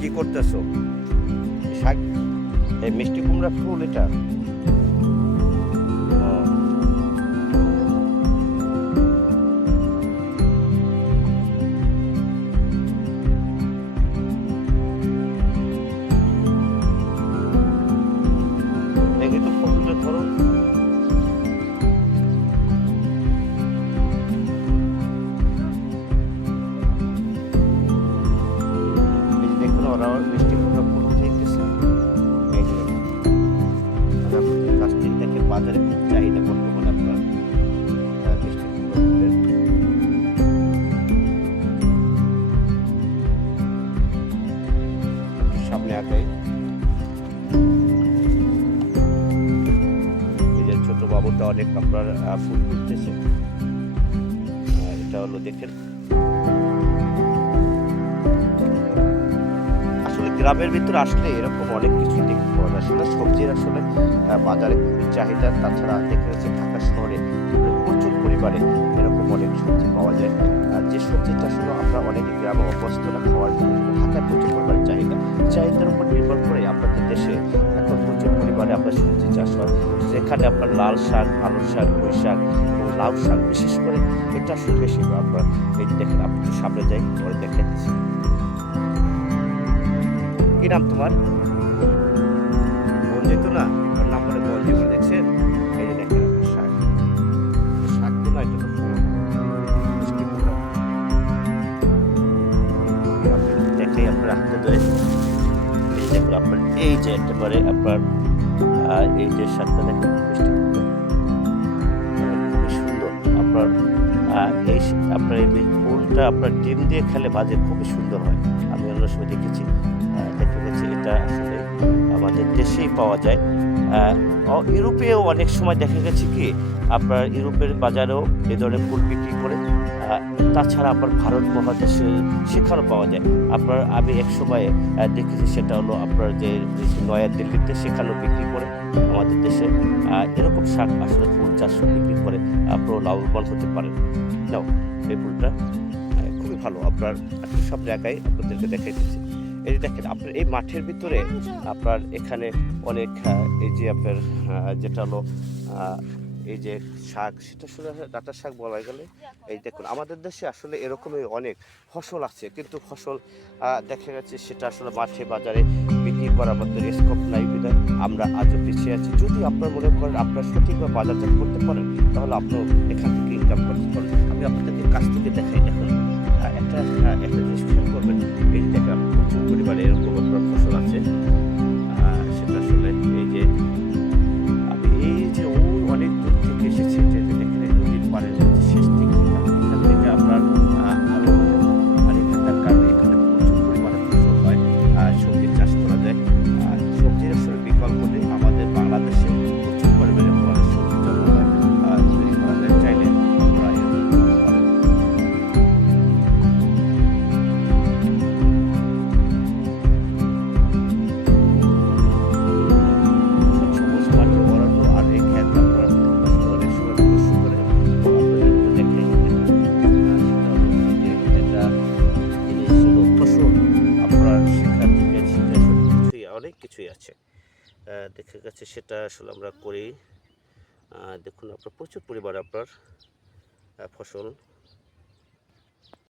কি করতেছো? শাক, এই মিষ্টি কুমড়া ফুল এটা? দেখি তো ফুলটা ধরো। দেখুন ওরা মিষ্টি কুমড়া ফুল উঠাইতেছে। এই যে আপনাদের কাছ থেকে দেখে বাজারে খুব চাহিদা বর্তমানে আপনার মিষ্টি কুমড়া ফুলের। সামনে আগাই, এই যে ছোট বাবুটা অনেক আপনার ফুল তুলতেছে। এটা হলো দেখেন, আসলে গ্রামের ভিতরে আসলে এরকম অনেক কিছু দেখতে পাওয়া যায়। আসলে সবজির আসলে বাজারে খুবই চাহিদা। তাছাড়া দেখে যাচ্ছে ঢাকা শহরে প্রচুর পরিমাণে এরকম অনেক সবজি পাওয়া যায়। আর যে সবজিটা আসলে আমরা অনেকে গ্রামে অভ্যস্ত না খাওয়ার জন্য, ঢাকায় প্রচুর পরিমাণে চাহিদার উপর নির্ভর করে আপনাদের দেশে এখন প্রচুর পরিমাণে আপনার সবজি চাষ হয়। যেখানে আপনার লাল শাক, আলু শাক, পুঁই শাক এবং লাউ শাক বিশেষ করে এটা আসলে বেশি আপনার। এই যে দেখেন, আপনি একটু সামনে যাই, পরে দেখে দিচ্ছি। কি নাম তোমার? বল যেত না, ওর নাম বলে বল জীবন। দেখছেন, এই যে দেখেন আপনার শাক, শাক তো না, এটা তো ফুল, মিষ্টি কুমড়া। দেখেই আপনার হাতে ধরে, এই যে দেখুন আপনার, এই যে একেবারে আপনার এই যে শাকটা দেখেন, মিষ্টি কুমড়া খুবই সুন্দর আপনার। এই আপনার এই ফুলটা আপনার ডিম দিয়ে খেলে ভাজে খুবই সুন্দর হয়। আমি অন্য সময় দেখেছি, দেখে গেছি এটা আসলে আমাদের দেশেই পাওয়া যায়। ইউরোপেও অনেক সময় দেখা গেছে কি আপনার ইউরোপের বাজারেও এই ধরনের ফুল বিক্রি করে। তাছাড়া আপনার ভারত মহাদেশে সেখানেও পাওয়া যায়। আপনার আমি এক সময়ে দেখেছি, সেটা হলো আপনার যে নয়া দিল্লিতে, সেখানেও বিক্রি করে আমাদের দেশে। এরকম শাক আসলে ফুল চাষ বিক্রি করে আপনারও লাভবান হতে পারেন। নাও, এই ফুলটা খুবই ভালো আপনার। সব জায়গায় আপনাদেরকে দেখাই দিচ্ছি। এই যে দেখেন আপনার এই মাঠের ভিতরে আপনার এখানে অনেক এই যে আপনার যেটা হলো এই যে শাক, সেটা আসলে ডাঁটা শাক বলা গেলে। এই দেখুন আমাদের দেশে আসলে এরকমই অনেক ফসল আছে, কিন্তু ফসল দেখা গেছে সেটা আসলে মাঠে বাজারে বিক্রি করার মতো স্কোপ নাই বিধায় আমরা আজও পিছিয়ে আছি। যদি আপনার মনে করেন আপনার সঠিকভাবে বাজারজাত করতে পারেন, তাহলে আপনিও এখান থেকে ইনকাম করতে পারেন। আমি আপনাদেরকে কাছ থেকে দেখাই। দেখুন একটা জিনিস খেয়াল করবেন, এই যে দেখেন প্রচুর পরিমাণে এরকম আপনার ফসল আছে। সেটা আসলে এই যে আমি এই যে অনেক দূর থেকে এসেছি, যে দেখেন এই নদীর পাড়ের শেষ থেকে এখান থেকে আপনার আরো পানি থাকার কারণে এখানে প্রচুর পরিমাণে ফসল হয়। সবজির চাষ করা যায়। সবজির আসলে বিকল্প নেই আমাদের বাংলাদেশে। প্রচুর পরিমাণে ফলের সবজি জন্ম হয়, তৈরি করা যায়। চাইলে আপনারা এরকম করতে পারেন। সবুজ মাঠে ভরানো, আর এই ক্ষেত আপনার আসলে অনেক সময় পরিশ্রম করে। তো আপনাদেরকে দেখাই, সেটা হলো এই যে এটা জিনিস হলো ফসল। আপনার সেখান থেকে শীতে আসলে কিছুই, অনেক কিছুই আছে দেখা গেছে, সেটা আসলে আমরা করি। দেখুন আপনার প্রচুর পরিমাণে আপনার ফসল